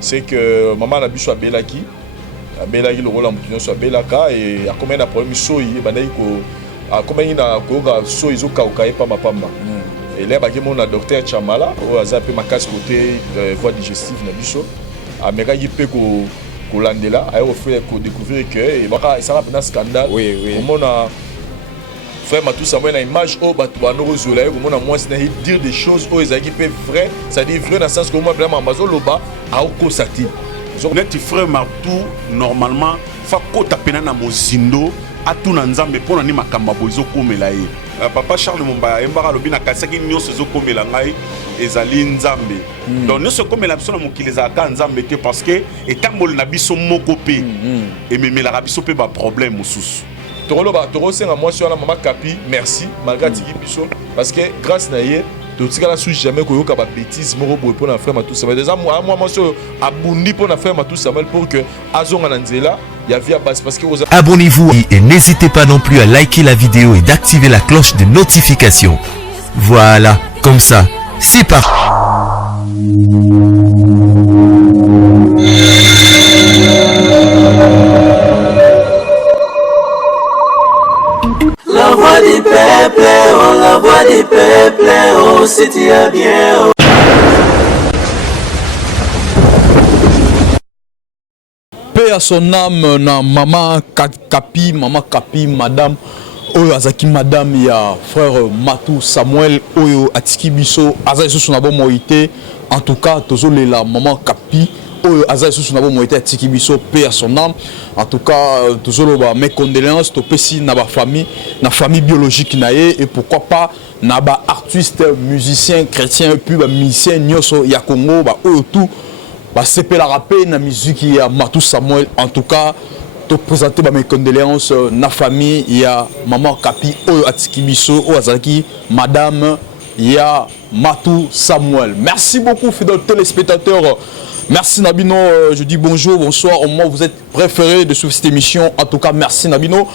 c'est que maman a bu soit belaki le rôle en mutinyo soit belaka et a combien de problèmes soi bandai ko a combien na ko ga soi zo ka ka pa mapamba et là ba ke mon docteur Chamala o azape makas côté voie digestive na biso a meka yipe ko landela a fait ko découvrir que et baka ça va pendant scandale oui comment on a frère Matou Samuel a image au batouano rozola comment on a moins dire des choses aux ezaki pe vrai ça dit vrai dans le sens que moi vraiment bazo loba a okosati net frère Matou normalement fa ko tapena na mozindo atuna nzambe pona ni makamba bozo komela ye papa Charles Mumba embara lobi na kasaki nyonso zo komela ngai ezali nzambe donc nyonso komela biso na mokili za ka nzambe te parce que etambol na biso moko pe ememela biso pe ba problème mosusu toro senga moi sur la maman Kapi merci malgré tiki biso parce que grâce na ye to tika la sou jamais ko yoka ba bêtise moko boy pour na frère Matou Samuel déjà moi sur abundi pour na frère Matou Samuel pour que azonga na nzela ya via base parce que abonnez-vous et n'hésitez pas non plus à liker la vidéo et d'activer la cloche de notification. Voilà, comme ça, c'est parti. La voix du peuple, oh la voix du peuple, oh si tu as bien. Oh. Paix à son âme, na maman Kapi, madame. Oyo azaki madame ya frère Matou Samuel Oyo Atiki Biso Azaïsou Sunabo Moïté. En tout cas, tozolela maman Kapi Oyo Azaïsou Sunabo Moïté Atiki Biso, paix à son âme. En tout cas, tozoloba mes condoléances topesi na ba famille biologique naé et pourquoi pas na ba artiste, musicien, chrétien puis ba musicien nyoso ya Congo ba oyo tout ba sepe la rapé na musique ya Matou Samuel. En tout cas, te présenter mes condoléances na famille ya maman Kapi Oyo Atiki Biso o azaki madame ya Matou Samuel. Merci beaucoup fidèles téléspectateurs. Merci Nabino, je dis bonjour, bonsoir, au moment où vous êtes préféré de suivre cette émission. En tout cas, merci Nabino,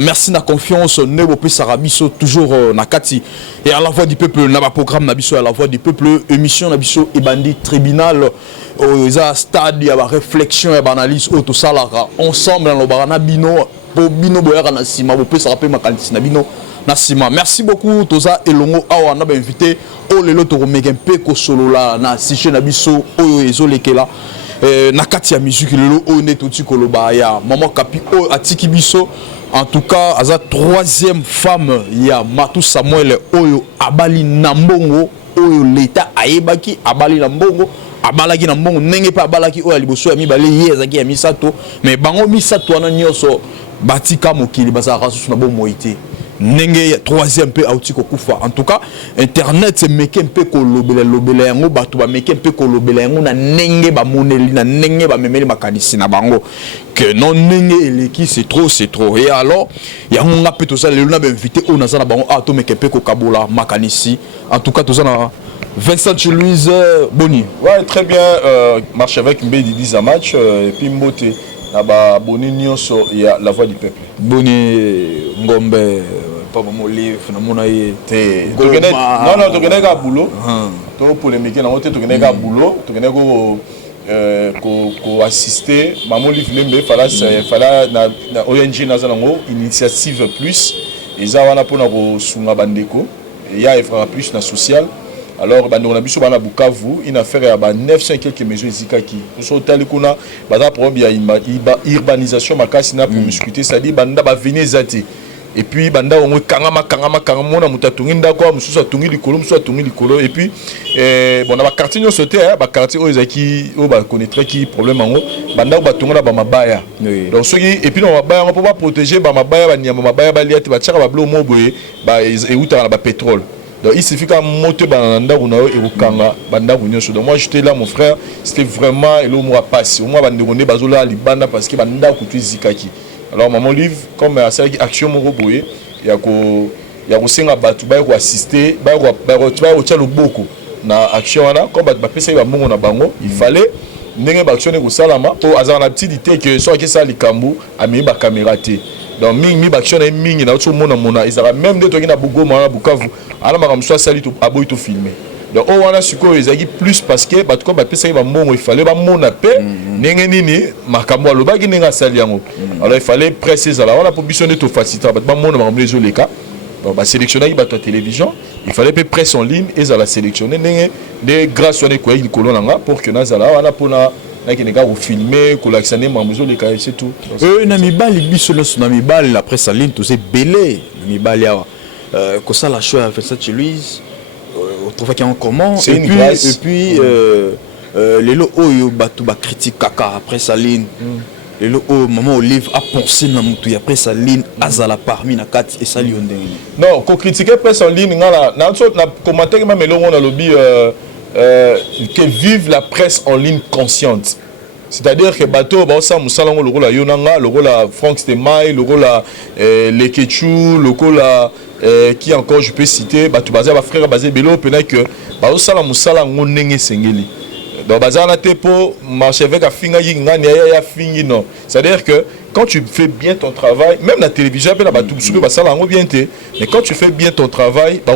merci na confiance, Nebo Sarabiso, toujours Nakati. Et à la voix du peuple, Naba programme Nabiso, à la voix du peuple, émission Nabiso et bandit tribunal, au stade, il y a la réflexion et l'analyse, tout ça là, ensemble dans le barana Bino, Bino Boyara Nassima, vous pouvez se rappeler ma qualité Nabino. Nassima, merci beaucoup Toza Elongo awa on a invité o lelo to megen peko solo la na siche na biso oyo ezolekela na kati ya musique lelo o ne toti koloba ya maman Kapi o Atiki Biso. En tout cas aza troisième femme ya Matou Samuel oyo abali na mbongo oyo l'état ayebaki abali na mbongo abalaki na mbongo ndenge pa abalaki oyo liboso ya mibale ye ezaki ya misato mais bango misato wana nyonso batika mokili bazaka susu na bo moïté nenge troisième peu auti kokufa. En tout cas internet c'est meke mpe ko lobela yango bato ba meke mpe ko lobela yango na nenge ba moneli na nenge ba memeli makanisi na bango que non nenge eleki c'est trop et alors yango nga pe to ça le na ba invité on na bango a to meke mpe ko kabola makanisi. En tout cas to ça na Vincent Louise Boni. Ouais, très bien, marche avec Mbedi 10 à match et puis Mbote na ba Boni nyonso ya la voix du peuple. Boni Ngombe pas mon livre na mona ye te non to keneka boulot to polémique na moté to keneka boulot to keneka ko assister maman livre lembe fala na ONG na zango initiative plus eza wana pona ko sunga bandeko ya efra plus na social. Alors on a biso bana Bukavu une affaire ya ba 900 quelques maisons zikaki so tali kuna ba problème ya urbanisation makasi na pour discuter ça dit banda ba venir zati. Et puis banda on kangama mona mutatungi ndako mususu atungi likolo mususu atungi likolo et puis bon na ba quartier nyo sauté ba quartier ezaki o ba connaître qui problème en banda ba tunga ba mabaya donc ceux et puis on mabaya on peut pas protéger ba mabaya ba nyama mabaya ba liati ba tchaka ba blo mo boye ba euta na ba pétrole. Donc il suffit qu'un moto banda on a et kanga banda nyonso. Donc moi j'étais là mon frère, c'était vraiment et l'eau moi passe au moins banda on est bazola libanda parce que banda kutu zikaki. Alors maman livre comme ça action mon boye ya ko senga batu ba ko assister ba ko tchalo boko na action wana comme ba pesa ba mongo na bango il fallait ndenge ba action ko salama to azana na petite idée que soit que ça likambu ami ba caméra té donc mi ba action na mingi na to mona izara même de to na bugo na Bukavu ala makamso sali to aboy to filmer donc on a sikoyo ezaki plus parce que bato ko bapesa ba mbongo il fallait ba mona pe ndenge nini makambo alobaki ndenge asali yango alors il fallait presser ça là on a pour biso to faciliter ba mona makambo les oleka bon ba sélectionner bato à télévision il fallait pe presse en ligne et ça la sélectionner ndenge de grâce on est quoi il kolonanga pour que nazala wana pona nakineka ko filmer ko laxaner makambo oleka c'est tout na mibali biso na mibali la presse en ligne tous c'est belé mibali awa que ça la chose avec ça chez Louise on trouve qu'il y a un comment et puis les lots oyo batu ba critique kaka après Saline les lots maman Olive a pensé na mutu après Saline azala parmi na 4 et sali ondenge non ko critiquer presse en ligne ngala na commentaire même le on a lobby que vive la presse en ligne consciente. C'est-à-dire que bateau ba sa musalango le rôle la Yonanga, le rôle la Frank Stemai, le rôle la Lekechu, le rôle la qui encore je peux citer bateau basé ba frère basé Belo peut-être que ba sala musalango ndenge sengeli. Donc bazana tepo marcher avec a finga yinga ya fingi non. C'est-à-dire que quand tu fais bien ton travail, même la télévision appelle la bateau soupe basala ngo bien té, mais quand tu fais bien ton travail, ba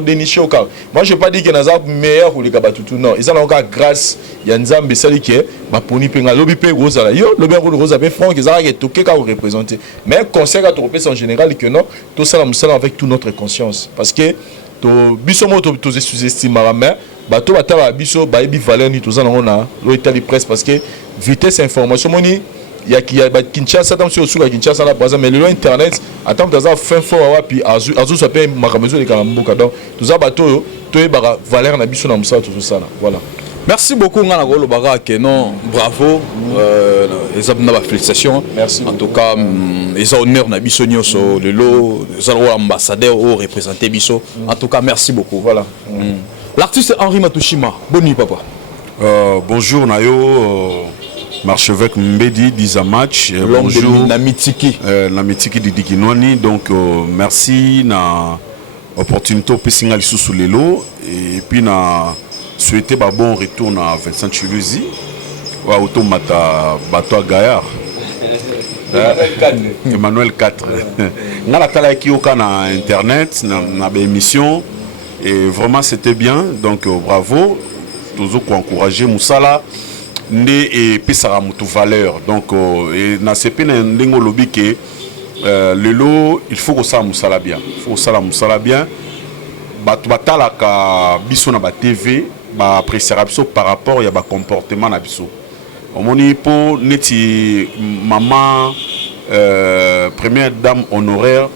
dénicher au cas. Moi je vais pas dire que nazar meilleur ou les gabatutu non, ils ont encore grâce ya nzambe sali ke ba poni penga lobi pe rozala yo, lobi roza pe franc ils ont toqué ka représenter. Mais conseil à ton en général que non, tout ça la avec toute notre conscience parce que to biso mo to sous-estime mais bato batala biso ba ebi valeur ni tozana ona lo etali presse parce que vitesse information moni ya Kinshasa tam sur Kinshasa na baza mais le internet attends dans fin fort wapi azu ça peut makamezo les kalamboka donc toza bato to e ba valeur na biso na musa tout ça voilà. Merci beaucoup ngana ko lobaka ke non bravo ezabna ba félicitations merci en tout cas les honneurs na biso nyoso lelo zalo ambassadeur ou représenter biso en tout cas merci beaucoup voilà. L'artiste Henri Matushima, bonne nuit papa. Bonjour Nayo, Marchevêque Mbedi Dizamach. Bonjour Namitiki. Namitiki Didi Kinwani. Donc merci na opportunité au Pessingal sous l'élo et puis na souhaiter un bon retour à Vincent Chuluzi ou à Automata Bato Gaillard. Emmanuel 4. Nga la tala ki oka na internet na émission. Et vraiment c'était bien, donc bravo. Toujours pour encourager Moussala né et pesara mutu valeur. Donc et na CP na ndengo lobby que le lot il faut que ça Moussala bien. Il faut que ça Moussala bien. Batala ka biso na ba TV ba apprécier biso par rapport ya ba comportement na biso. Omoni po neti maman première dame honoraire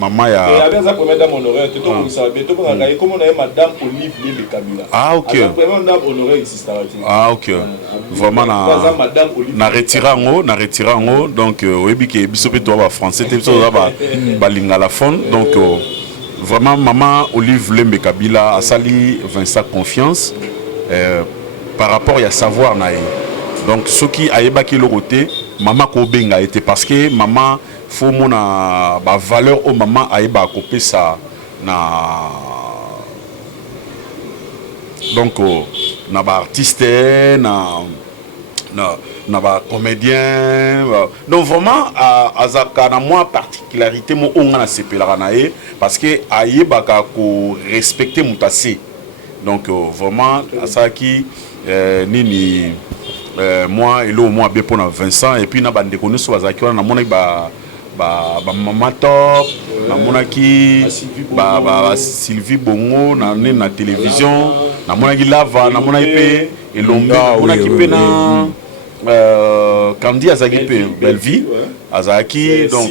maman ya la première dame honoraire tu comme on a madame Olive Lembe Kabila. Ah OK. La première dame honoraire ici ah OK. Vraiment na retirer ngo donc oyebi ke biso pe to ba français te biso ba lingala fond donc vraiment maman Olive Lembe Kabila a sali Vincent confiance par rapport à savoir na donc ce qui ayeba ki le côté maman ko benga était parce que maman faut mon ba valeur au maman ayeba couper ça na donc na ba artiste na ba comédien donc vraiment azaka na moi particularité mo onga na sepelaka na ye parce que ayeba ka ko respecter mutasi donc vraiment ça qui nini moi et là moi bien pour Vincent et puis na bande connu so bazaki na mona ba maman top na mona ki ba Sylvie Bongo na télévision na mona ki lava na mona pe et lombe mona ki pe na Candy azaki pe belle vie azaki donc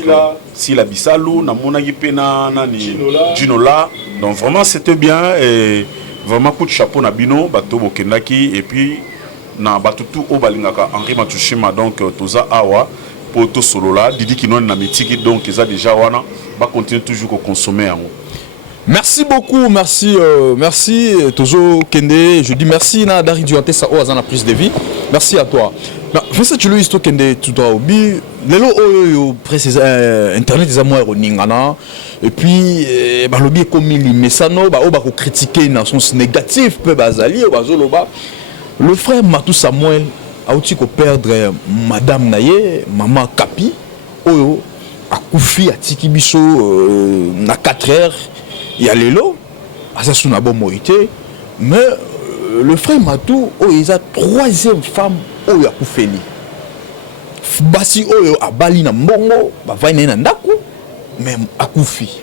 si la bisalou na mona ki pe na nani Ginola donc vraiment c'était bien et vraiment coup de chapeau na bino bato bokendaki et puis na batutu o balingaka Henri Matushima donc toza awa pour to solo là Didi Kinwani na mitiki donc ils a déjà wana va continuer toujours à consommer en. Merci beaucoup, merci Tozo Kende, je dis merci na Dari Duante sa o azana prise de vie. Merci à toi. Vincent Chuluzi to Kende tout à obi lelo oyo précise internet des amours ningana et puis balobi comme li mesano ba o ba ko critiquer dans sens négatif peu bazali o bazoloba le frère Matou Samuel a aussi ko perdre madame naye maman Kapi oyo akufi atiki biso na 4 heures ya lelo asa suna bon moité mais le frère Matou il est la troisième femme oyo akufeli basi oyo abali na mbongo bavai na ndako mais akufi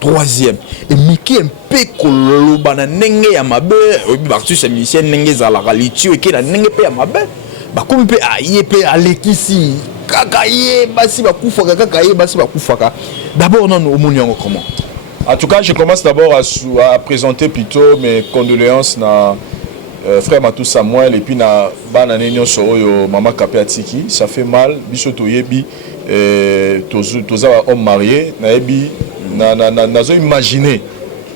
troisième et miki mpe koloba na ndenge ya mabe obi bakusu musicien ndenge za la qualité et na ndenge pe ya mabe bakomi pe aye pe alekisi kaka ye basi bakufaka kaka ye basi bakufaka d'abord non omoni yango comment? En tout cas, je commence d'abord à présenter plutôt mes condoléances na frère Matou Samuel et puis na banane nyonso oyo mama Kapi atiki. Ça fait mal biso toyebi toza homme marié na yebi nazo imaginer.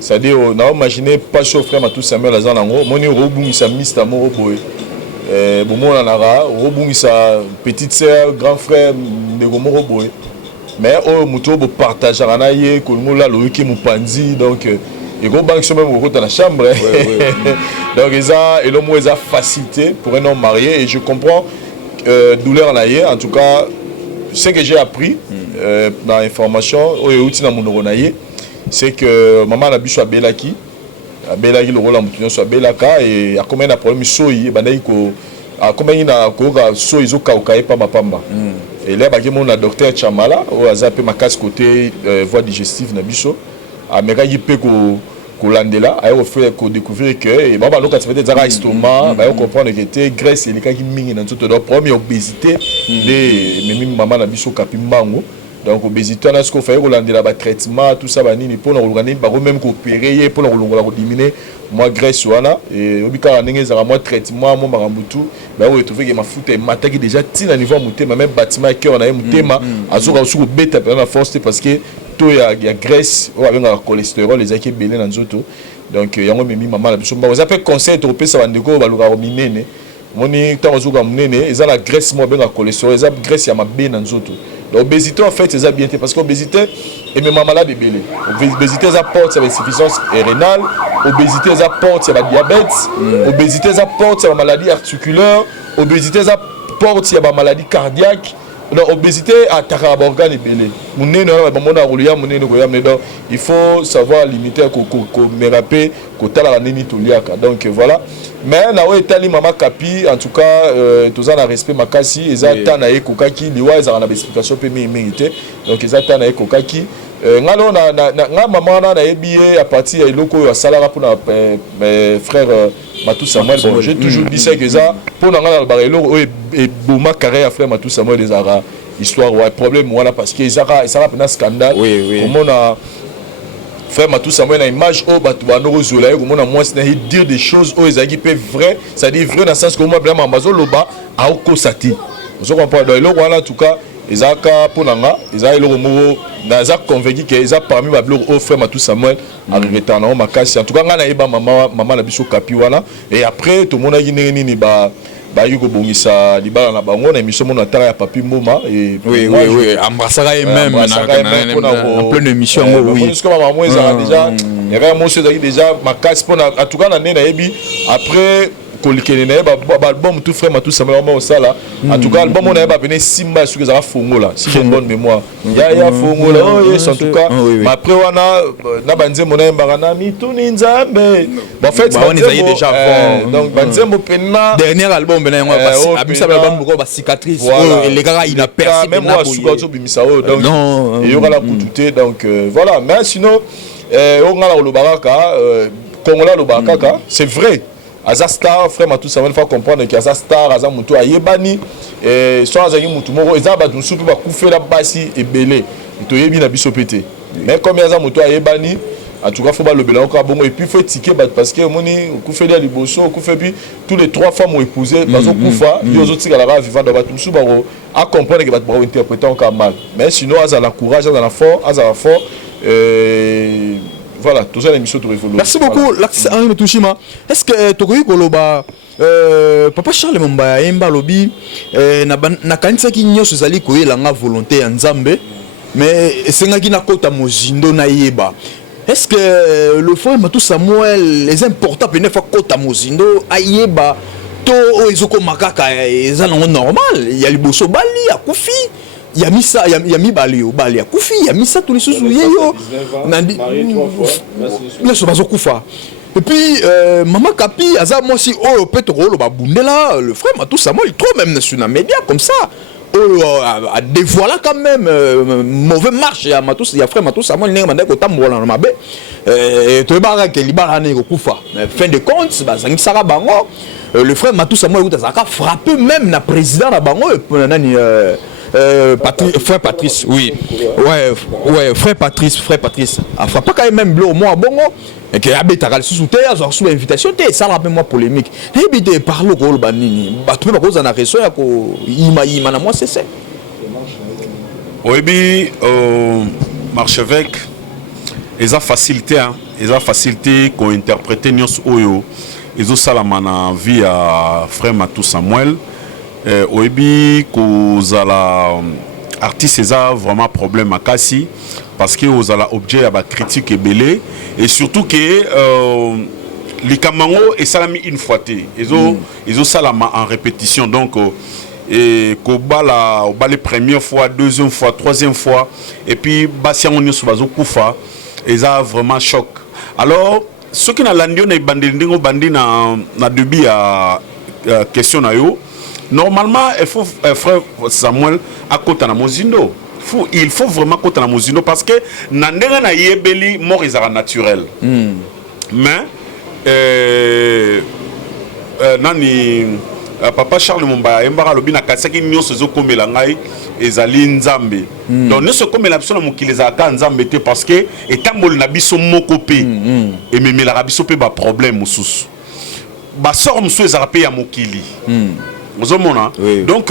C'est-à-dire na imaginer pas sur frère Matou Samuel azanango moni robungisa Mr Moro boy. Bomona nara robungisa petite sœur grand frère Nego Moro boy. Mais au muto bo partage na ye ko ngola loiki mupanzi donc et go bank même au dans la chambre donc ça et le mot est facilité pour un homme marié et je comprends douleur na ye en tout cas ce que j'ai appris dans l'information au outil na monoro na ye c'est que maman la biso abelaki le rôle mutu so abelaka et a combien de problème soyi bandai ko a combien na ko soyi zo kaukai pa mapamba. Et là, il y a un docteur Chamala, qui a ma casse côté voie digestive. Mais quand il peut l'andela, il fait découvrir que et bah donc quand tu fais des estomac, bah on comprend que c'était graisse et les cas qui mingent dans tout le premier obésité les même maman na biso kapimbango. Donc obésité on a ce qu'on fait l'andela ba traitement tout ça ba nini pour l'organiser ba même coopérer pour l'ongla diminuer moi graisse wana et obika ndenge za moi traitement moi marambutu ba on retrouver que ma foot est mataki déjà tina niveau mutema même bâtiment cœur na mutema azuka sur beta na force parce que to ya graisse ou avec le cholestérol les aki belé na nzoto donc yango memi maman la biso ba vous appelle conseil to pesa bandeko ba luka minene moni tant azuka munene eza la graisse moi avec le cholestérol eza graisse ya mabe na nzoto. L'obésité en fait c'est bien parce que l'obésité est même malade belé. L'obésité ça porte sur l'insuffisance rénale, l'obésité ça porte sur le diabète, l'obésité ça porte sur la maladie articulaire, l'obésité ça porte sur la maladie cardiaque. L'obésité attaque l'organe belé. Il faut savoir limiter me rappeler donc voilà. Mais na etali mama Kapi en tout cas tous en respect makasi ezata na ekokaki liwa ezana na explication pe mérité donc ezata na ekokaki ngalo na maman na ebié à partir ya loko ya salara pour na frère Matou Samuel bon j'ai toujours dit ça que ça pour na ngala barelo et boma carré à frère Matou Samuel les ara histoire ouais problème voilà parce que ça va pendant scandale comment on a frère Matou Samuel a une image au Batouano Zola où on a moins dire des choses où ils agissent vrai c'est-à-dire vrai dans le sens que moi bien Amazon loba a okosati vous comprenez donc là voilà en tout cas ils a pour nanga ils a le mot dans a convaincu que ils a parmi ma blog au frère Matou Samuel en retenant ma casse en tout cas ngana eba maman la biso Kapi wana et après tout le monde a dit nini ba yugo bongisa libala na bango na émission mon atara ya papi moma et oui embrassera même en pleine émission oui parce que maman moi déjà il y avait un mot déjà ma casse pour en tout cas na ebi après kolikene ba album tout frère Matou Samuel au sala en tout cas album on a pas venu simba sur que ça fongo là si j'ai une bonne mémoire ya fongo là en tout cas mais après wana na banze mona mbana mi tuni nzambe en fait on est déjà avant donc banze mo pena dernier album bena yango abisa album beaucoup ba cicatrice et les gars il a percé même moi suka to bimisa donc et y aura la coutouté donc voilà mais sinon on ngala lo baraka kongola lo baraka c'est vrai Aza star frère Matou Samuel faut comprendre que Aza star Aza mutu ayebani et soit Aza mutu moko eza ba dunsu pe ba kufela basi ebele to yebi na biso pété mais comme Aza mutu ayebani en tout cas faut pas le bela encore bon et puis faut ticket parce que moni kufeli ya liboso kufe puis tous les trois femmes ont épousé bazo kufa yo zo tika la vivant dans ba dunsu ba à comprendre que ba interpréter encore mal mais sinon Aza la courage Aza la fort Aza fort voilà, tout ça l'émission de Révolution. Merci beaucoup, l'accès Henri Matushima. Est-ce que Tokoyi Koloba, Papa Charles Mombaya, Emba Lobi, na kanisa ki nyoso zali koye langa volonté ya Nzambe, mais sengaki na kota mozindo na yeba. Est-ce que le frère Matou Samuel, les importants pene fa kota mozindo ayeba to ezoko makaka ezana normal, il y a liboso bali akufi. Yamisa yami balio balia kufi yamisa tous les sous yeyo nandi ne so bazo kufa Et puis, Maman Kapi, Aza, moi aussi, oh, peut-être, Bundela, le frère Matou Samuel, trop même sur les médias comme ça. A dévoilé quand même mauvais marche. Il y a frère Matou Samuel, il y a un peu mabé. Et tout le monde qui est fin de compte, le frère Matou Samuel a frappé même le président de Bango. Frère Patrice, oui. Ouais, frère Patrice. A frappé quand même bleu au moins à Bongo. Et que Abé Taral sous-souté, ils ont reçu l'invitation, ça rappelle moi polémique. Et puis de parler au rôle banini. Tu peux pas cause en arrêter, il m'a moi c'est. Oui, bien, Marchevêque, ils ont facilité, qu'on interprète Nios Oyo, ils ont salamana vie à frère Matou Samuel. Oui, bien, qu'ils ont artiste, ils ont vraiment problème à Kassi. Parce que vous avez objet à la critique et belé et surtout que les Kamango et salami une fois ils ont salama en répétition donc et la première fois, deuxième fois, troisième fois et puis Bassia on sur bazo kufa ils ont vraiment choc. Alors ceux qui na landio na bandi na debi à question na yo normalement il faut frère Samuel à côté na Mozindo. Il faut vraiment qu'on ait la Mozino parce que Nandera na yebeli mort est naturel. Mais nani papa Charles Mumba embara lobi na kasaki nyonso zo komela ngai ezali nzambe. Donc ne se komela biso na mokili za ka nzambe te parce que etambol na biso moko pe et memela biso pe ba problème mususu. Ba sort musu ezara pe ya mokili. Ozomona. Donc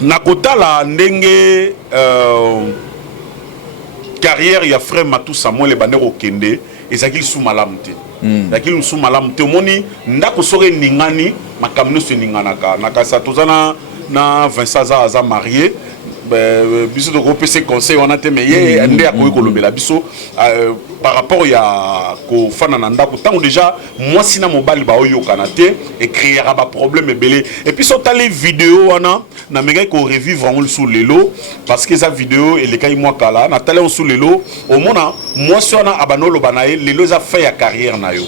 Nakota la ndenge carrière ya frère Matou Samuel Bandero Kende ezakili sous malamte. Zakili sous malamte moni ndako sore ningani makamno se ninganaka nakasa tozana na Vincent Zaza marié biso de groupe ces conseils on a téméé ndé akoyi kolobela biso par rapport ya ko fana na ndako tant déjà moi sina mobali ba oyo kanate et créera ba problème belé et puis sur les vidéos wana na mega ko revivre en sous lelo parce que sa vidéo et les kay moi kala na tale on sous lelo au mona moi sona abanolo banaye lelo za fait ya carrière na yo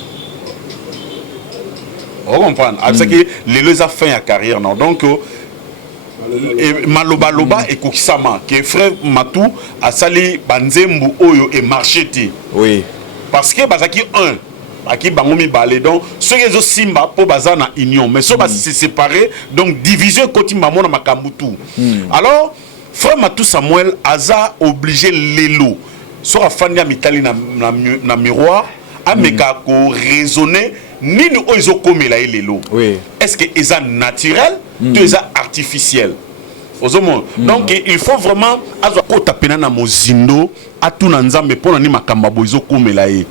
on comprend avec que lelo za fait ya carrière na donc et maloba loba et kokisama que frère Matou a sali banzembu oyo et marcheté oui parce que bazaki un aki bangomi balé donc ceux qui ont simba pour bazana union mais ceux qui se séparés donc division côté mamona makambutu alors frère Matou Samuel aza obligé lelo soit afanya mitali na miroir ameka ko raisonner nini oizo komela lelo oui est-ce que eza naturel tu es artificiel donc il faut vraiment azo ko tapena na mozindo atuna nzambe pona ni makamba boizo komela ye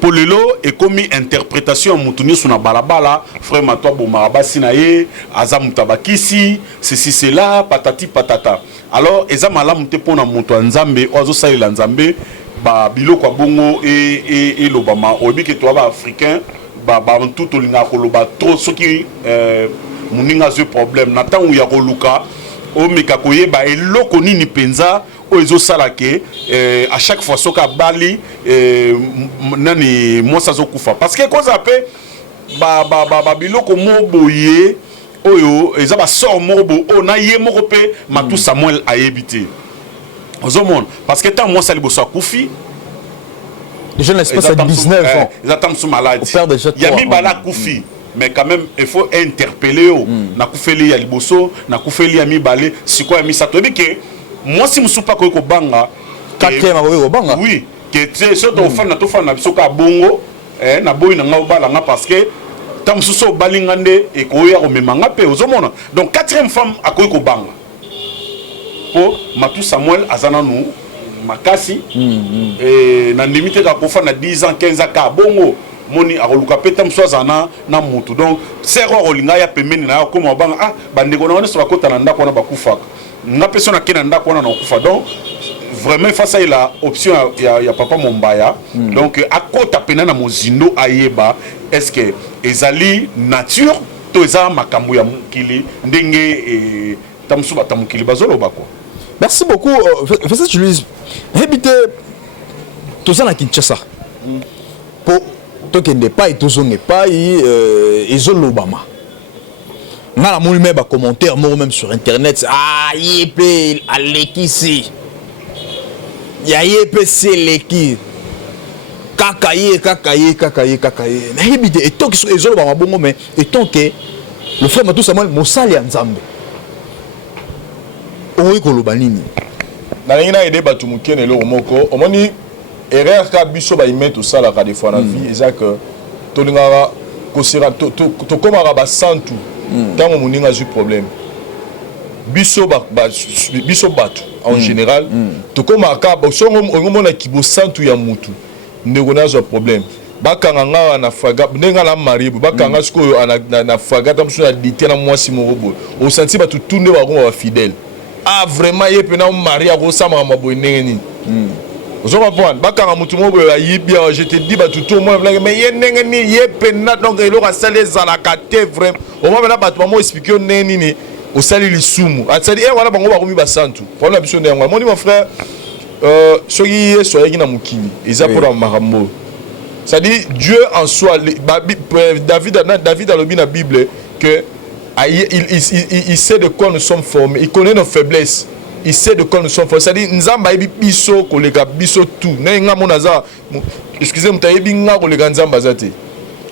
pour lelo et comme interprétation mutuni sur na balabala frère Matou bomarabasi na ye aza mutabakisi ceci cela patati patata alors eza malamu te pona muto nzambe ozo salela nzambe ba biloko bongo et lobama obi ke toi ba africain ba tout olinga koloba trop ce qui muninga ce problème na temps où ya koluka o meka koyeba eloko nini penza o ezo salake à chaque fois soka bali nani moi ça zo kufa parce que quoi ça peut ba biloko moboye oyo eza ba sort mobo o na ye moko pe Matou Samuel a évité ozomon parce que tant moi ça libo so kufi déjà l'espace à 19 ans ils attendent sous maladie il y a mi bala kufi mais quand même il faut interpeller na kufeli ya liboso na kufeli ya mi balé siko ya mi sato que moi si musupa ko banga quatrième ko banga oui que tu so to fana to fana biso ka bongo na boyi na nga bala nga parce que tam so balingande et ko ya ko memanga pe ozomona donc quatrième femme akoyi ko banga po Matou Samuel azana nu makasi et na limite ka ko fana 10 ans 15 ans ka bongo moni akoluka peta mswazana na mutu donc sero olinga ya pemeni na ko mo banga ah bandeko na wana so bakota na ndako na bakufaka nga personne kena ndako na kufa donc vraiment face à la option ya papa Mombaya donc akota pena na mozindo ayeba est-ce que ezali nature to eza makambo ya mukili ndenge tamsuba tamukili bazolo bako. Merci beaucoup Vincent Julius habité tout ça na Kinshasa pour tokende pas tozonge pas ezolobama nga na moni même commentaire moko même sur internet ah yepe alekisi ya yepe seleki kaka ye na yebite et tant que ezolobama bongo mais et tant que le frère Matou Samuel mosali ya Nzambe oyi koloba nini na ngina aider batu mukene lo moko omoni erreur ka biso ba imeto sala ka des fois na vie eza que to lingara ko sera to komara ba santu tango muninga zu problème biso batu en général to komaka ba songo ngomona kibo santu ya mutu ndeko nazo problème bakanga nga na faga ndenga la maribu bakanga sikoyo na faga tamso na dité na mwasi morobo o senti batu tunde ba ngoma fidèle ah vraiment yepe na maria ko sama maboy nengeni ozo comprendre bakanga mutu morobo ya yibia je te dis batu tout moi mais ye nengeni yepe na donc elo ka sale za la kate vraiment o moi na batu mo expliquer neni ni o sali lisumu atsali e wana bango ba komi ba santu pour la biso ndenga mon frère soki yeso yaki na mukili eza pour la marambo. C'est-à-dire, Dieu en soi, David a le dans la Bible que il sait de quoi nous sommes formés, il connaît nos faiblesses, il sait de quoi nous sommes formés. C'est-à-dire, Nzamba ebi biso kolega biso tout. Nenga monaza, excusez-moi, tayebi nga kolega Nzamba zate.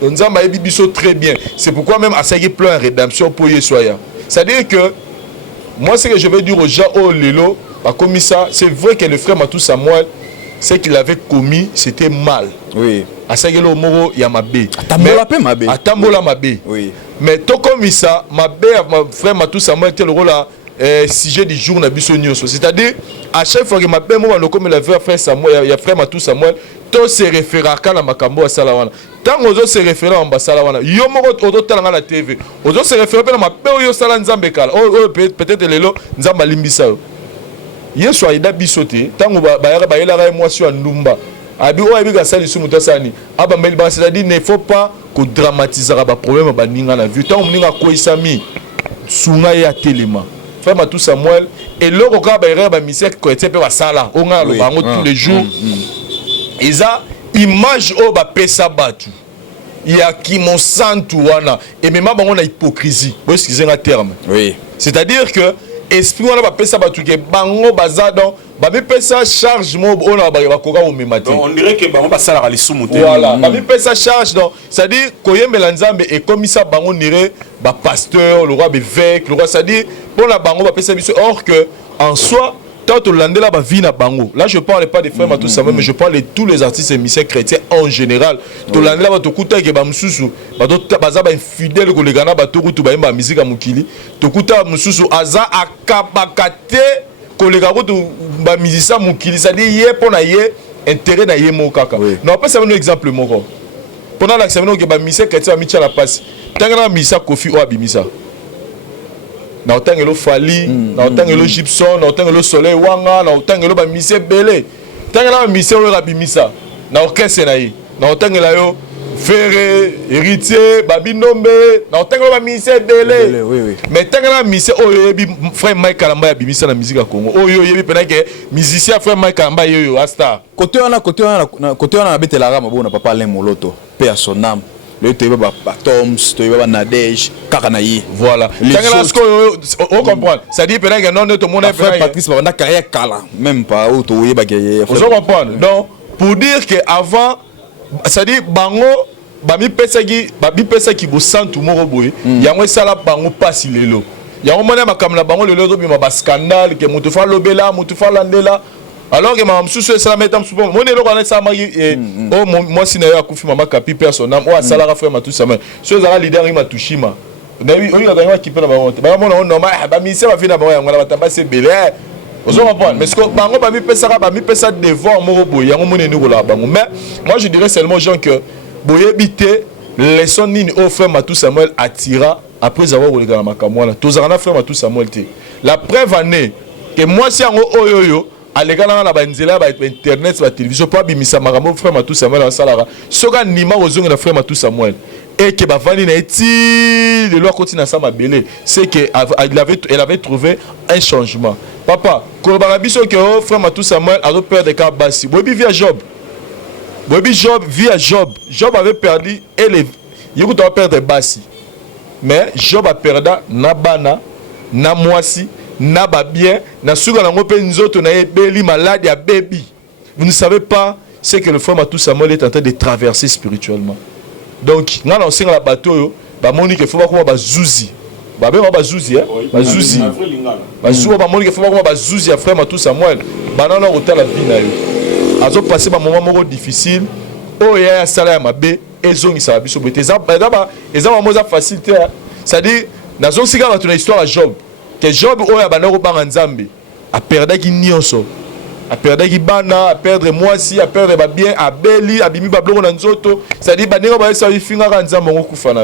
Nzamba ebi biso très bien. C'est pourquoi même Asagi plein rédemption pour Yesoya. C'est-à-dire que moi, ce que je veux dire aux gens, oh lelo, comme ça, c'est vrai que le frère Matou Samuel, ce qu'il avait commis, c'était mal. Oui. Asagelo moro ya mabe. Atambola pe mabe. Atambola mabe. Oui. Mais tout comme ça, mabe, mon frère Matou Samuel était le rôle sujet du jour na biso nyonso. C'est-à-dire à chaque fois que mabe mo ba comme le frère Samuel, il y a frère Matou Samuel, to se référer à la makambo à Salawana. Tant ozo se référer en Salawana. Yo moko ozo talanga la TV. Ozo se référer pe na mabe yo sala Nzambe kala. Oh peut-être lelo Nzamba limbisa. Yeso aida bisote tango ba yela moi sur ndumba abi o abi ga sali sumu tasani aba meli ba c'est-à-dire ne faut pas que dramatiser ba problème ba ninga na vie tango ninga ko isami sunga ya telema frère Matou Samuel et loko ka ba yera ba misek ko ete pe ba sala o nga lo bango tous les jours eza image o ba pesa batu ya ki mon santu wana et même bango na hypocrisie bo excusez un terme oui c'est-à-dire que esprit wana ba pesa batu ke bango bazadon ba mi pesa charge mo ona ba koka o memati on dirait que bango ba sala ka lisumu te voilà ba mi pesa charge donc c'est-à-dire koyembela Nzambe et comme ça bango nire ba pasteur le roi évêque le roi c'est-à-dire pour la bango ba pesa biso or que en soi tant landela ba vie na bango là je parle pas des frères Matou Samuel mais je parle de tous les artistes et missions chrétiens en général to landela ba to kuta ke ba mususu ba to baza ba infidèle ko legana ba to kutu ba yemba musique mukili to kuta mususu aza akabakate ko legako to ba musicien mukili ça dit yé pona yé intérêt na yé mo kaka non pas ça un exemple moko pendant l'action que ba musicien chrétien mi tcha la passe tangana misa Kofi o abimisa na otangelo Fali na otangelo Gibson na otangelo Soleil Wanga na otangelo ba mise belé tangela ba mise o rabimisa na orchestre na yi na otangela yo Ferré héritier babinombe na otangelo ba mise belé mais tangela mise o yebi frère Mike Kalamba ya bimisa na musique ya Congo o yo yebi pena ke musicien frère Mike Kalamba yo asta côté wana na betela rama bona papa Alain Moloto paix à son âme le tebe ba Toms tebe ba Nadège kakanayi voilà tangela ce on comprend ça dit pena que non tout monde frère Patrice ba na carrière kala même pas auto yeba ke on comprend donc pour dire que avant ça dit bango bami pesa ki bo santu moko boye yango sala bango pasi lelo yango mona makamla bango lelo to bima ba scandale ke mutu fa lobela mutu fa landela alors que maman sous ça mettam sous mon lelo kana ça mari oh moi sina ya kufi mama kapi personnel o asala frère Matou Samuel so za leader ma tushima dawi oyo ga ki pena bango ba mona normal ba mi se ba fina bango yango la batamba se belé ozo comprendre mais ce que bango ba mi pesa devant moko boye yango mona ni ko la bango mais moi je dirais seulement gens que boyebité leçon nini au frère Matou Samuel attira après avoir regardé makamwana tozana frère Matou Samuel te la preuve année que moi si yango oyoyo alekana na banzela ba internet ba télévision pas bimisa makambo frère Matou Samuel en salara soka nima ozonga na frère Matou Samuel et que ba vani na eti de loi continue na sama belé c'est que elle avait trouvé un changement papa ko ba biso que frère Matou Samuel a peur de ka basi bobi via Job Bobi Job, vie à Job. Job avait perdu et les. Il va perdre Bassi. Mais Job a perdu Nabana, Namoisi, Nababien, Nasuga Langope Nzoto, Naebeli, malade, à baby. Vous ne savez pas ce que le frère Matou Samuel est en train de traverser spirituellement. Donc, nous avons la bateau, Monique, il faut voir comment Bazouzi. Bazouzi, hein? Bazouzi. Bazouzi, Monique, il faut voir comment Bazouzi, frère Matou Samuel. Banana, on a la vie. Azo passé un moment difficile. Oh, il y a un salaire à B. Ils ont mis ça. Ils ont facilité. C'est-à-dire, dans une histoire à Job. Que Job, oh, il y a un banc en Zambie. A perdu qui nioso. A perdu qui bana. A perdu moi si. A perdu bien. A beli. A bimi bablo en zoto. C'est-à-dire, banero ba ça il finira en Zambie. On kufana.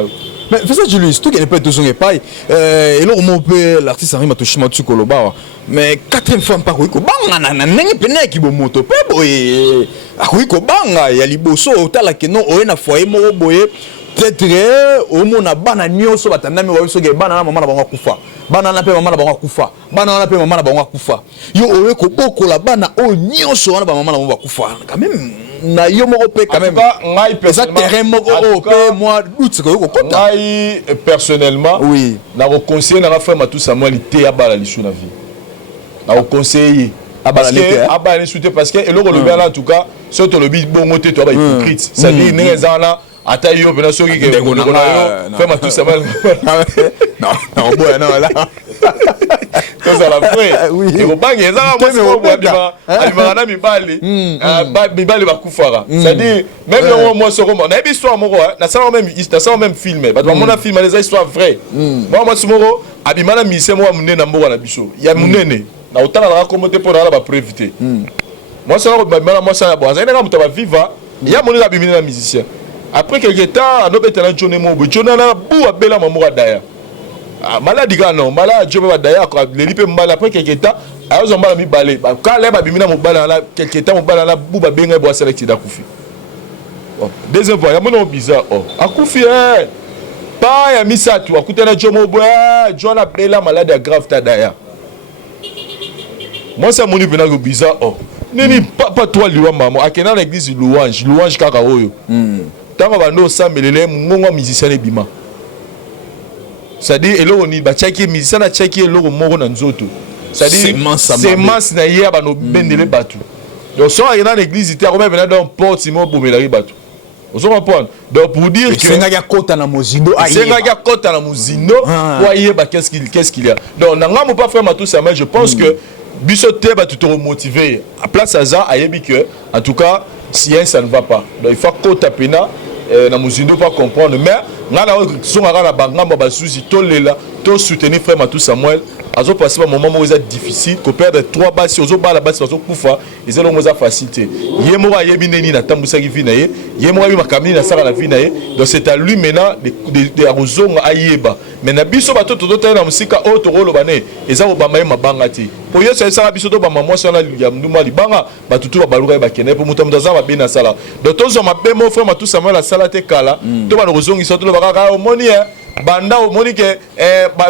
Mais fais ça Julius, tout qui n'est pas tout son épaille. Et là on peut l'artiste Henri Matoshima Tsukoloba. Mais quatrième fois pas quoi banga na nenge pene ki bo moto pe boy. Akwiko banga ya liboso tala ke non o na foyer mo boye. Peut-être au mona bana nyoso batanda mi wa biso ke bana na mama na bango kufa. Bana na pe mama na bango kufa. Bana na pe mama na bango kufa. Yo owe ko boko la bana o nyoso na ba mama na bango kufa. Quand même na yo moko pe quand même. Ça terrain moko pe moi doute ko kota. Ngai personnellement oui. Na ko conseiller na frère Matou Samuel té ya bala lisu na vie. Na ko conseiller abala soute parce que et le en tout cas ce to le bi bongo te to ba hypocrite. Ça dit ne ezana ata yo bena soki ke frère Matou Samuel. Non bon non là. Ça la frère. Et au bangi ezana moi c'est moi na mibali. Mibali ba kufara. Ça dit même moi so roman na histoire moko na ça même filmé. Ba mon film les histoires vraies. Moi sumoro abimana mise moi munene mbo na biso. Ya munene. Na otala la communauté pour la préviter. Moi ça moi ça bon ça na muta ba viva. Ya moni la bimina musicien. Après quelques temps, on a été là Johnny Mobo. Johnny na bu abela mamoura daya. Maladi ga non, maladi Job ba daya ko le lipe mbala après quelques temps, ayo mbala mi balé. Ba ka le ba bimina mbala la quelques temps mbala la bu ba benga bo select da kufi. Deuxième fois, ya mono bizarre. Oh, akufi pas ya misatu akutana Job Mobo, John abela maladi grave ta daya. Moi ça moni venant bizarre. Oh. Nini pas toi liwa maman, akena na église louange kaka oyo. Tant va nous s'améliore, mon musicien est bima. C'est-à-dire, et là on y va checker musicien a checké le moro dans zoto. C'est-à-dire, c'est masse na hier ba no bendele batu. Donc si on est dans l'église, il était remis venant dans porte Simon Bomelari batu. Vous comprenez? Donc pour dire que c'est un gars kota na mozindo, c'est un gars kota na mozindo, pour y ba qu'est-ce qu'il y a. Donc n'anga mo pas frère Matou Samuel, je pense que bisoté va te remotiver. À place à ça, ayebi que en tout cas si ça ne va pas. Donc il faut kota pena na mozindo pas comprendre mais ngala songa na bangamba ba souci to lela to soutenir frère Matou Samuel azo passer un moment où c'est difficile ko perdre 3 bases ozo ba la base ozo kufa ezelo moza facilité yemo ba yebi neni na tambusa ki vi na ye yemo ba makamini na sala na vi na ye donc c'est à lui maintenant de arozonga ayeba mais na biso ba to na musika o to rolo bane ezalo ba mai mabanga ti po yo ça biso to ba mamo sala ya nduma libanga ba tutu ba baluka ba kene po muta muta ba bena sala donc tozo mabemo frère Matou Samuel la sala te kala to ba rozongi so to ba ka omoni banda omoni ke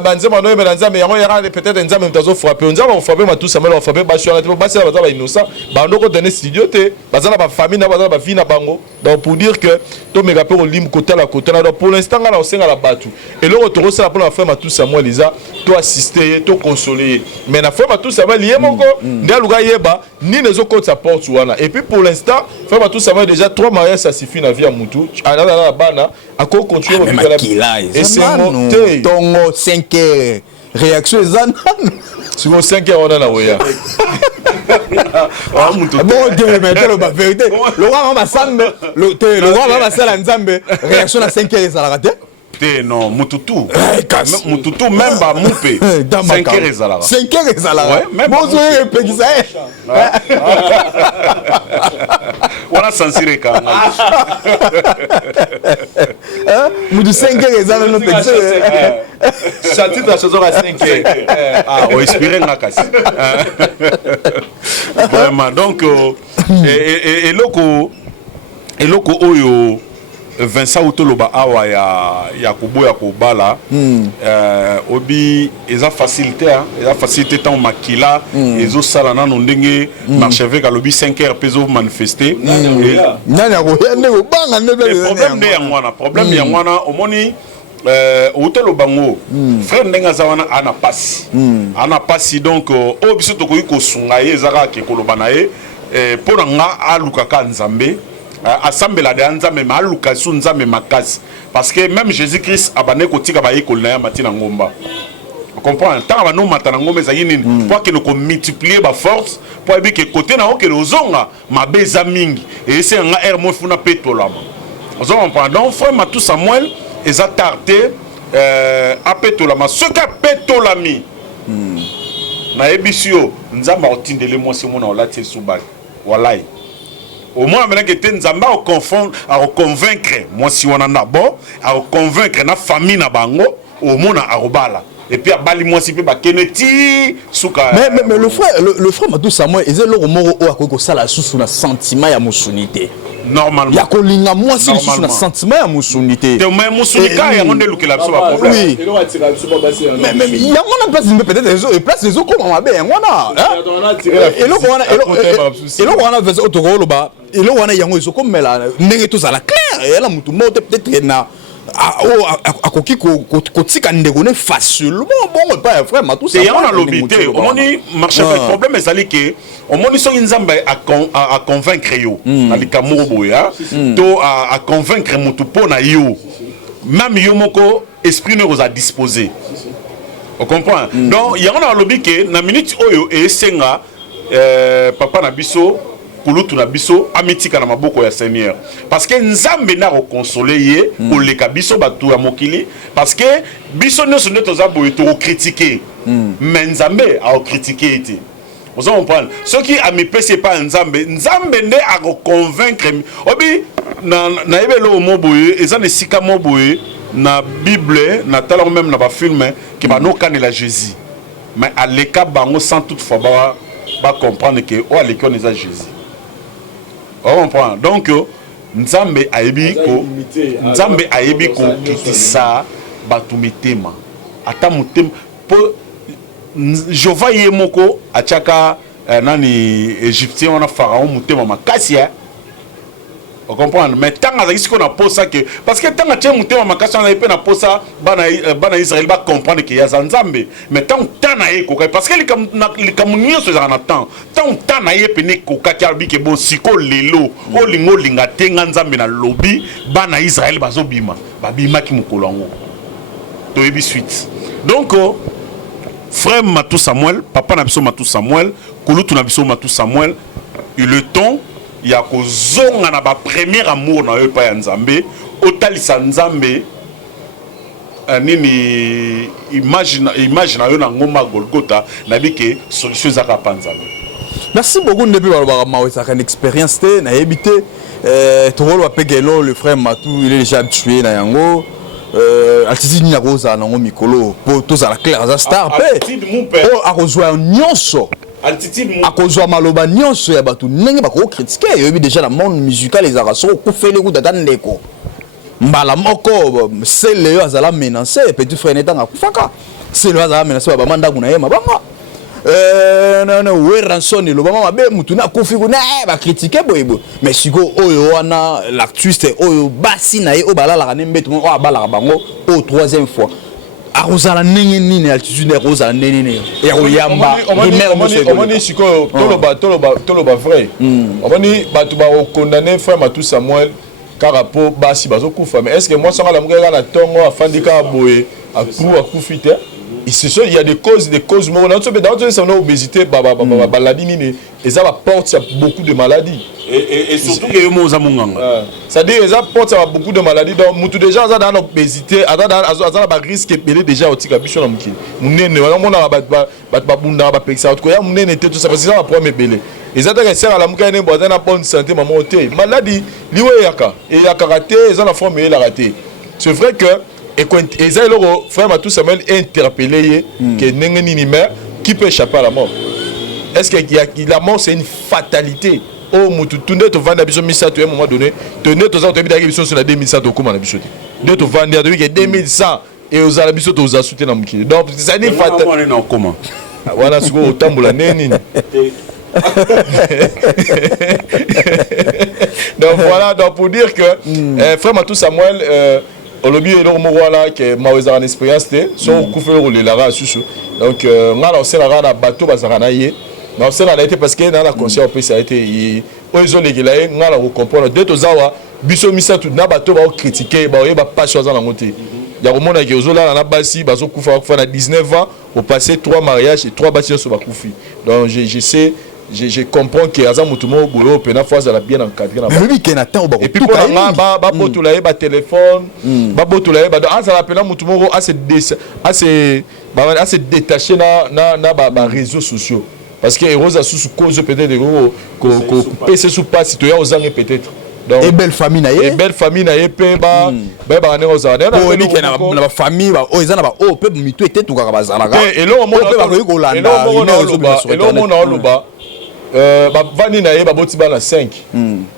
banzema no be nzambe yango yara peut-être nzambe mutazo frapper nzambe frapper Matou Samuel frapper ba sur la te ba ça ba innocent bando ko donner studio te bazala ba famille na bazala ba vie na bango donc pour dire que to mega pe olim côté la côté donc pour l'instant na osenga la batu et le retour ça pour la frère Matou Samuel Lisa to assister to consoler mais na frère Matou Samuel yemoko ndaluga yeba ni nezo ko sa porte wana et puis pour l'instant frère Matou Samuel déjà 3 mariages ça suffit na vie à mutu ana na bana ako continuer au vivre la et c'est monté tongo 5 réaction ezana sur 5 heures on a la oya bon Dieu mais la vérité le roi va sambe le roi va sala nzambe réaction à 5 heures ezala raté non mututu mututu même ba moupe 5 heures ezala 5 heures ezala ouais bon Dieu pekisa wala censuré quand mutu 5 heures ezala no pekisa ça titre la chanson à 5 heures ah on inspiré ngakasi vraiment donc et loko oyo Vincent Outoloba awa ya koboya kobala obi eza facilité eza facilité tant makila ezo sala nano ndenge marchevêque alobi 5h peso manifester nani akoya ndeko banga ndeko problème ya mwana omoni Outoloba ngo frère ndenge aza wana ana pasi donc o biso tokoki kosunga ye ezaka ke koloba na ye pona nga alukaka nzambe assemblée de nzambe ma aluka su nzambe makasi parce que même Jésus-Christ abane kotika ba yekol na ya matina ngomba comprend tant ba no matana ngomba ezaki nini pour que nous multiplier ba force pour bien que côté na oke ozonga mabeza mingi et c'est nga air mo funa petolama ozo comprend donc frère Matou Samuel eza tarté a petolama ce ka petolami na ebisio nzamba otindele mo se mona olati subak walai au moins maintenant que nzamba au confondre à convaincre moi si on en a bon à convaincre na famille na bango au moins à robala et puis à bali moi si peut ba keneti suka mais le frère Matou Samuel ezé le moro o akoko sala susu na sentiment ya musunité normalement ya kolinga moi si susu na sentiment ya musunité te mais musunika ya nde lukela biso ba problème oui mais il y a on place peut-être place les autres comme mabe ngona et le on a versé autogolo ba et le on a yango iso comme mela ndenge to sala clair et la mutu mo peut-être na akoki kotika ndeko ne facilement bon pas frère Matou Samuel c'est on a l'obité omoni marché avec problème ezali que omoni so nzamba à convaincre yo na likamuro boya to à convaincre mutu pona yo même yo moko esprit ne à disposer on comprend donc il y a on a l'obité na minute oyo et senga papa na biso kulutu na biso amitika na maboko ya Seigneur parce que nzambe na reconsoler ye koleka biso batu ya mokili parce que biso nyonso nde toza boye to critiquer mais nzambe a critiquer ete vous comprenez ce qui a mi pese pas nzambe nde a convaincre obi na ebelo mo boye eza ne sika mo boye na Bible na tala même na ba film que ba no kanela Jésus mais à l'écart bango sans toutefois ba comprendre que o alekon eza Jésus. On comprend. Donc, Nzambe ayebi ko kitisa batu mitema. Ata mutema po Jova yemoko achaka nani égyptien wana pharaon mutema makasi ya. On comprend. Mais tant que ce qu'on a posé que parce que tant que tu mutema makasi on a pe na posa bana Israël ba comprendre que ya Nzambe. Mais tant na eko parce que les kamunio se en attend. Tant na ye pene koka ki ke bon siko lelo o lingo linga tenga Nzambe na lobby bana Israël bazobima babima ki mukolo ngo. To yebi suite. Donc frère Matou Samuel, papa na biso Matou Samuel, kulutu na biso Matou Samuel, et le temps il y a kozonga na ba premier amour na yo pa ya Nzambe, otalisa Nzambe nini imagine yo na ngoma Golgotha na bike solution za ka panzambe. Merci beaucoup depuis balobaka mawe ça une expérience te na ebité tokolo apegelo le frère Matou il est déjà habitué na yango altitude ni akoza na ngo mikolo po tozala clair za star pe o akozwa nyonso akozwa maloba nyonso ya bato ndenge bako critiquer yo déjà la monde musical les araso ko fele ku data ndeko mbala moko c'est le azala menacé petit frère netanga kufaka c'est le azala menacé ba manda kuna yema banga non we ranson le bama mabe mutu na kufi kuna ba critiquer boyebo mais siko oyo wana l'actuiste oyo basi na ye o balala ka nembeto o abala bango au troisième fois arozala nenge nini altitude arozala nene ya oyamba omoni siko toloba vrai omoni batu ba condamner frère Matou Samuel karapo basi bazokufa mais est-ce que moi ça la mukeka na tongo afandika boye akufite il y a des causes moi dans ça na obésité maladie nini et ça va porte beaucoup de maladies et surtout que yo za munganga ça dit ça porte beaucoup de maladies donc mutu déjà ça dans obésité ça ba risque belé déjà otika biso na mukili munene wana mona ba bunda ba pekisa ko ya munene te tout ça parce que ça va problème belé et ça que sert à la mukene boza na bonne santé maman oté maladie liwe yaka et la karaté ça la forme et la raté c'est vrai que et quand le frère Matou Samuel est interpellé que nengeni mais qui peut échapper à la mort est-ce que la mort c'est une fatalité oh mutu tunde to vanda biso misato à un moment donné tunde to za to bidaki biso sur la 2100 to kuma na biso de to vanda to bidaki 2100 et aux ala biso to za soutenir na mukili donc ça n'est pas comment voilà ce qu'on tambola neni donc voilà donc pour dire que frère Matou Samuel au lobby et voilà que maweza en expérience té son couvre le la susu donc ngala on sait la bateau bazarana yé mais on sait la été parce que dans la conscience peut ça a été ils ont les gars ngala on comprendre deux tozawa biso misa tout na bateau ba critiquer ba yeba pas choisir la montée il y a remona que ozola na basi bazo kufa na 19 ans au passé 3 mariages et 3 bâtiments sur bakufi donc je sais je comprends que Azam Mutumo Boulot pena fois à la bien encadré et puis pour la ba botula ba téléphone ba botula ba ça la pena Mutumo assez détaché na ba réseaux sociaux parce que Rose a sous cause peut-être ko PC sous pas citoyen aux années peut-être donc et belle famille na et belle famille na pe ba ne oza na ba famille ba o ezana ba o pe mitu était tout ka bazala et là on monte vani na ye baboti bana 5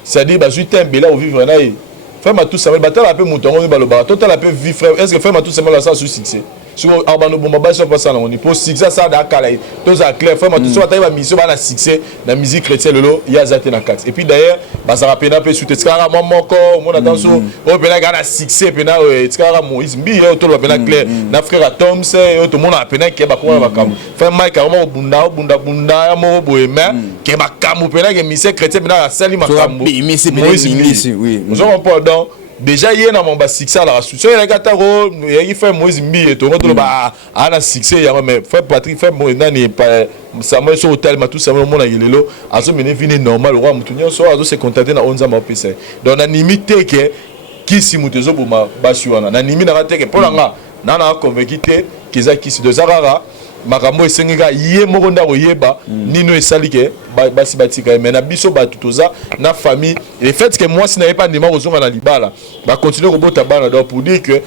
c'est-à-dire bazui tembela au vivre na ye frère Matou Samuel batala pe mutongo baloba total pe vivre frère est-ce que frère Matou Samuel ça sous succès sur abano bomba ba so pas on pour succès ça da kala tous à clair frère Matou Samuel ba mission ba na succès na musique chrétienne lolo ya zate na 4 et puis d'ailleurs ba ça rapena pe sous teskara moko mon attention o pena ga na succès pena teskara Moïse mbi to lo pena clair na frère Tom c'est to mon apena ke ba ko ba kam frère Mike vraiment bunda ya mo boema ke ba kam pena ke mission chrétienne pena sali makambo Moïse oui nous avons pas donc déjà hier na mon succès à la succès il y a gataro il fait Moïse mbi et to ba ana succès ya mais frère Patrick fait mo nani pas Samuel sur hôtel Matou Samuel mon ayelelo azo mene vini normal roi mutunyo so azo se contacter na onza ma PC donc na limite que qui si mutezo boma basuana na nimi na teke pour nga na convaincu que za qui si de zarara makambo esengeka ye moko ndako yeba nino esalike basi batika mais na biso batu toza na famille le fait que moi si n'avait pas ndima kozonga na libala ba continuer kobota bana donc pour dire que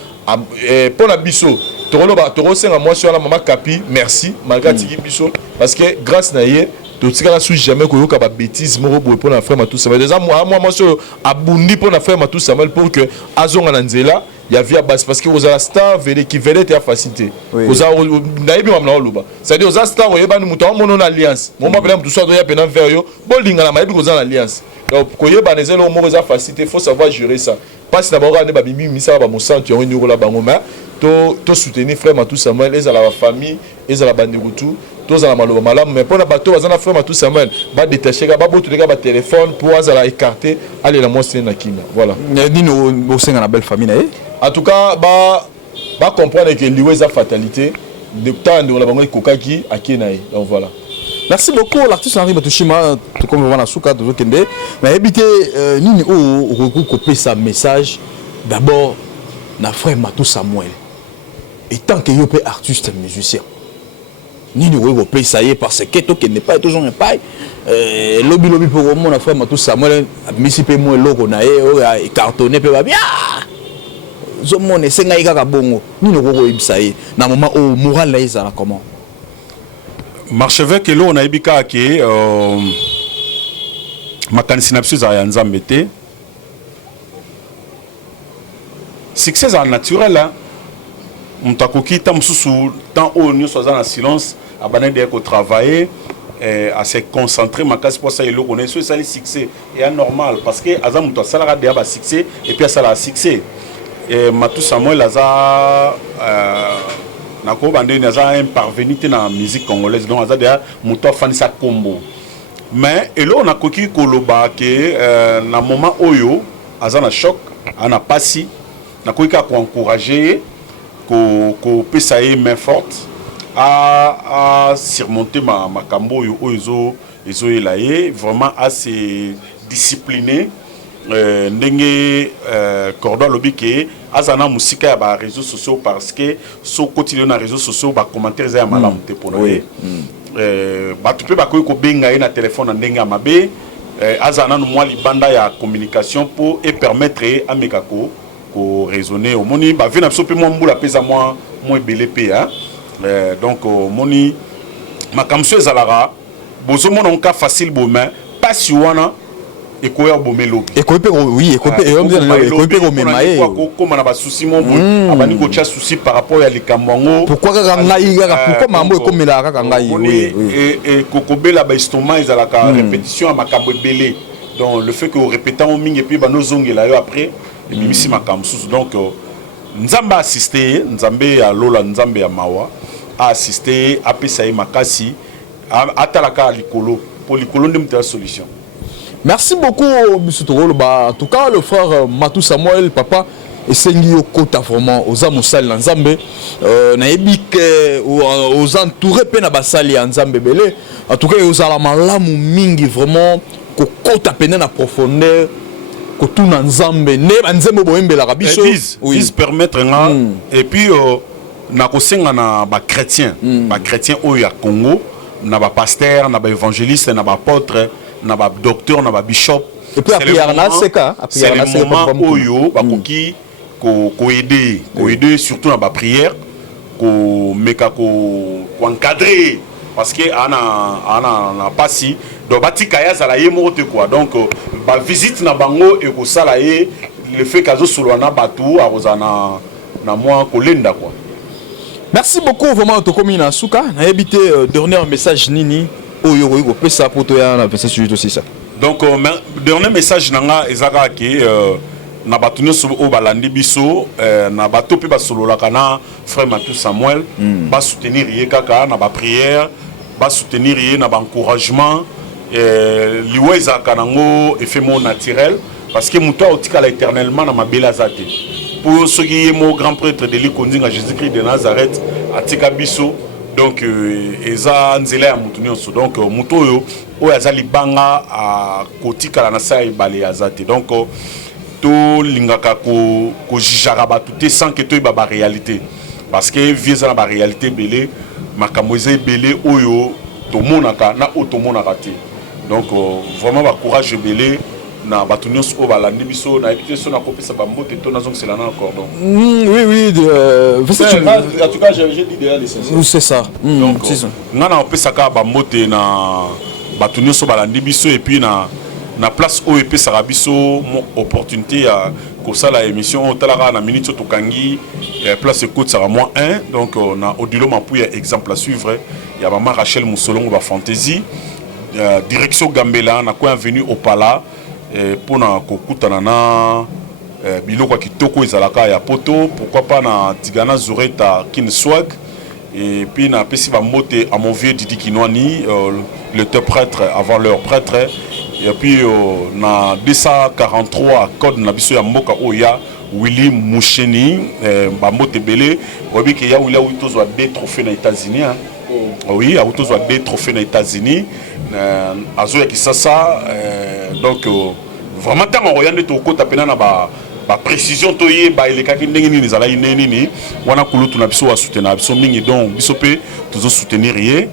pour la biso toro senga moi sur la maman Kapi merci malgré tiki biso parce que grâce na ye totika la sous jamais koyoka ba bêtise moko boye pour na frère Matou Samuel déjà moi sur abundi pour na frère Matou Samuel pour que azonga na nzela il y a via base parce que vous avez star qui veut être facilité vous avez naïbi mamna oluba c'est-à-dire vous avez star vous yeba muto mon alliance mon mapela muto so do ya pena vers yo bolinga na maïbi vous avez alliance donc koyeba nezelo mo za facilité faut savoir gérer ça parce que d'abord ne ba bimi misa ba mo centre yo nyuko la bangoma to soutenir frère Matou Samuel et à la famille et à la bande tout tous à la maloba malam mais pour la bateau bazana frère Matou Samuel ba détacher ba botu les gars ba téléphone pour à écarter aller la moitié na kina voilà nino au sein de la belle famille en tout cas ba comprendre que liweza fatalité de temps de la bango kokaki akenaï donc voilà. Merci beaucoup l'artiste Henri Matushima tout comme on va na souka de Kende mais habité nini o recopier sa message d'abord na frère Matou Samuel et tant que yo pe artiste musicien nini recopier ça y est parce que to que n'est pas toujours un paille lobby pour mon frère Matou Samuel misipe mo loko na e cartonné pe ba bien zomone senga ikaka bongo nini koko ibisa ye na moment au moral la isa comment marchevêque lo na ibika ke makanisi na biso za ya nzambe te succès en naturel là mutakoki ta mususu tant au nyonso za na silence abana de ko travailler à se concentrer makasi pour ça il connaît so ça le succès et normal parce que azam muto salara de ba succès et puis ça la succès et Matou Samuel aza nako bande aza un parvenu dans la musique congolaise donc aza déjà muto fanisa combo mais et là on a koki koloba que na moment oyo aza na choc ana pasi na koki ka encourager ko pesa ye main forte à surmonter ma kambo oyo ezo elaye vraiment assez discipliné ndenge cordon lobby ke azana musika ya ba réseaux sociaux parce que so quotidien na réseaux sociaux ba commentaires ya malamu te pour nous ba tu peux ba ko benga na téléphone ndenge mabe azana no moi libanda ya communication pour et permettre à mekako ko raisonner au moni ba vina so pe mo mbula pesa moi belépé hein donc moni makamso ezalara bozo mona onka facile bo mais pas si wana ekoya bomelo ekope oui ekope ekope ko memaye comme na ba souci mon abani ko tia souci par rapport à likamwango pourquoi kaka ngai kaka pourquoi mambo ekomela kaka ngai oui et kokobela ba estomac ezalaka répétition à makambo belé donc le fait que répétant au mingi et puis ba nozongela yo après et bimisi makambo sous donc nzambe assister nzambe ya lola nzambe ya mawa a assister apesa ye makasi atalaka likolo pour likolo ndem ta solution. Merci beaucoup, M. Togolo. En tout cas, le frère Matou Samuel, papa, et Sengi Okota vraiment aux Amosal Nzambe, naebik aux entourés pena basali Nzambe belé. En tout cas, aux alamalamu mingi vraiment kokota pena na profondeur, kotuna Nzambe ne Nzambe boembe la rabiso. Oui, permettre nga et puis na kosenga na ba chrétien au ya Congo, na ba pasteur, na ba évangéliste, na ba apôtre. Na ba docteur na ba bishop et puis après c'est le moment oyo bakoki ko aider surtout na ba prière ko meka ko encadrer parce que ana pasi do batika ya zala ye mote quoi donc ba visite na bango et ko sala ye le fait kazo solwana batu arozana na moi ko lenda quoi. Merci beaucoup vraiment Tokomi na suka na habité dernier message nini. Donc dernier message nanga ezaka ki na batuno so o balandi biso na bato pe basolola kana frère Matou Samuel ba soutenir ye kaka na ba prière ba soutenir ye na ba encouragement liweza kanango effet mon naturel parce que muto otikala éternellement na mabela zate pour ceux qui est mon grand prêtre de l'Ikondinga Jésus-Christ de Nazareth atika biso. Donc eza nzela ya mutu nyonso donc mutu oyo oyo azali banga a kotika na sa ebale azate donc to lingaka ko jijara batu te sans que to ba réalité parce que vieza na ba réalité belé makambo eza belé oyo to monaka na auto monaka te donc vraiment ba courage belé na batu nyonso o balandi biso na éviter so na kopesa ba mbote to na zongela na encore donc oui en tout cas j'ai dit déjà l'essentiel c'est ça donc ngana opesaka ba mbote na batu nyonso balandi biso et puis na place o epesaka biso opportunité ya kosala émission otalaka na minute to kangi place écoute sera -1 donc na Odilo Mapuya exemple à suivre ya maman Rachel Moussolongo ba fantasy direction Gambela na quoi venu au Pala pour na kokutana na biloko kitoko ezalaka ya poto pourquoi pas na Tigana Zoreta Kinswag et puis na pesi ba mote à mon vieux Didi Kinwani le prêtre avant leur prêtre et puis na 243 code na biso ya mboka oya Willy Moucheni ba mote belé obi ke ya Willy autozo des trophées na États-Unis hein. Oui, autozo des trophées na États-Unis azo ya kisasa donc vraiment tant royande to ko tapena na ba précision to ye ba elekaki ndenge nini zala nini wana kulutu na biso wa soutenir biso mingi donc biso pe toujours soutenir ye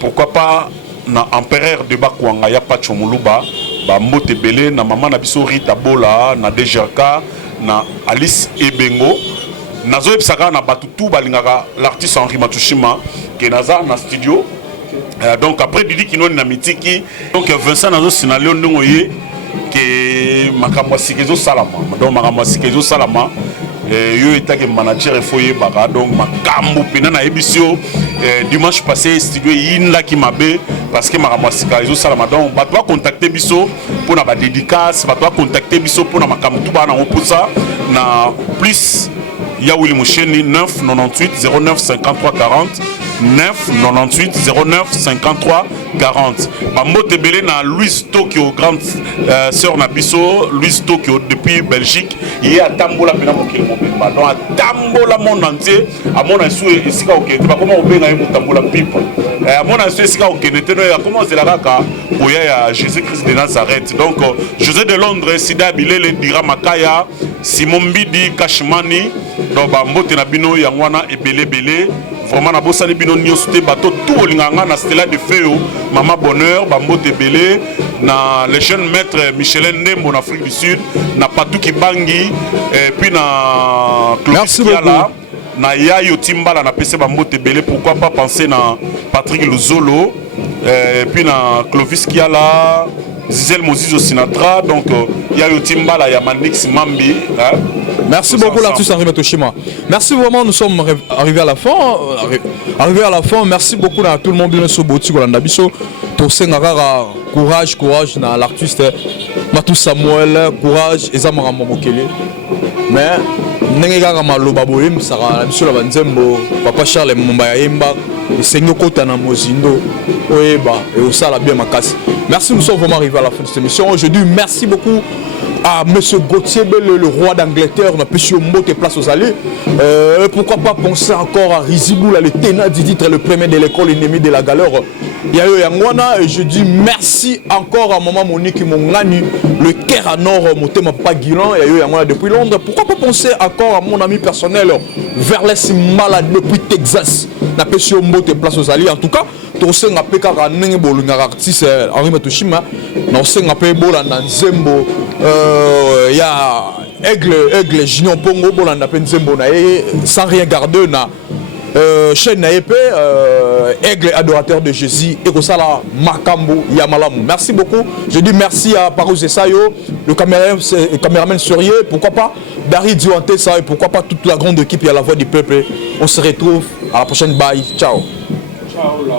pourquoi pas na empereur de Bakwanga ya Pacho Muluba ba mbote belé na maman na biso Rita Bola na DGK na Alice Ebengo nazo epsaka na batutu balingaka l'artiste Henri Matushima ke naza na studio donc après Didi Kinoni na mitiki donc Vincent nazo sinalio ndongo ye que makambo sikezo salama donc makambo sikezo salama yo etake manager foyer baka donc makambo pena na ebisio dimanche passé studio yinla ki mabe parce que makambo sikezo salama donc ba doit contacter biso pour na ba dédicace ba doit contacter biso pour na makambo tuba na oposa na plus ya Willy Moucheni 9 98 09 53 40 9 98 09 53 40. Bambote belé na Louise Tokyo, grande sœur Nabiso, Louise Tokyo depuis Belgique. Il y a Tambola pena mokili mobimba. Donc à Tambola monde entier, à mon avis esika ok. Tu vas comment on benga mo Tambola people. À mon avis esika ok. N'était pas comment c'est la kaka. Oya ya Jésus-Christ de Nazareth. Donc José de Londres, Sida Bilele dira Makaya, Simon Bidi Kashmani. Donc bambote na bino yangwana ebele belé. Vraiment na bosali bino nyonso te bato tout olinganga na stela de feu Mama Bonheur bambote belé na le jeune maître Michelin Ndembo en Afrique du Sud na Patou Kibangi et puis na Clovis Kiala na Yayo Timbala na PC bambote belé pourquoi pas penser na Patrick Luzolo et puis na Clovis Kiala Zizel Mozizo Sinatra, donc il y a Yotimbala, il y a Manix Mambi. Hein? Merci beaucoup l'artiste Henri Matoshima. Merci vraiment, nous sommes arrivés à la fin. Merci beaucoup à tout le monde de notre boutique Golanda Biso. Courage dans l'artiste Matou Samuel, courage et Zamara Mokele. Mais Nenga Maloba Boim, Sarah la Biso la Banzembo, Papa Charles Mumbaya Yemba, et Sengo Kotana Mozindo, Oeba et Osala bien Makasi. Merci, nous sommes vraiment arrivés à la fin de cette émission. Aujourd'hui, merci beaucoup à M. Gauthier Belle, le roi d'Angleterre, on a pu sur Mbote Place aux Allées. Pourquoi pas penser encore à Riziboula, le ténat du titre, le premier de l'école ennemi de la galère. Yangwana, et je dis merci encore à maman Monique Mongani, le Caire à Nord, Motema Papa Guilan, et Yangwana depuis Londres. Pourquoi pas penser encore à mon ami personnel, Verles Malade depuis Texas, on pu sur Mbote Place aux Allées. En tout cas, tous les artistes Henri Matoshima, Nzembo, il y a Aigle Junior Pongo, Nzembo, sans rien garder, chaîne Naépé, Aigle adorateur de Jésus, et Kosala Makambo Yamalam. Merci beaucoup. Je dis merci à Parous Sayo, le caméraman Surier, pourquoi pas Dari Diouante, et pourquoi pas toute la grande équipe et à la voix du peuple. On se retrouve à la prochaine. Bye. Ciao. Ciao.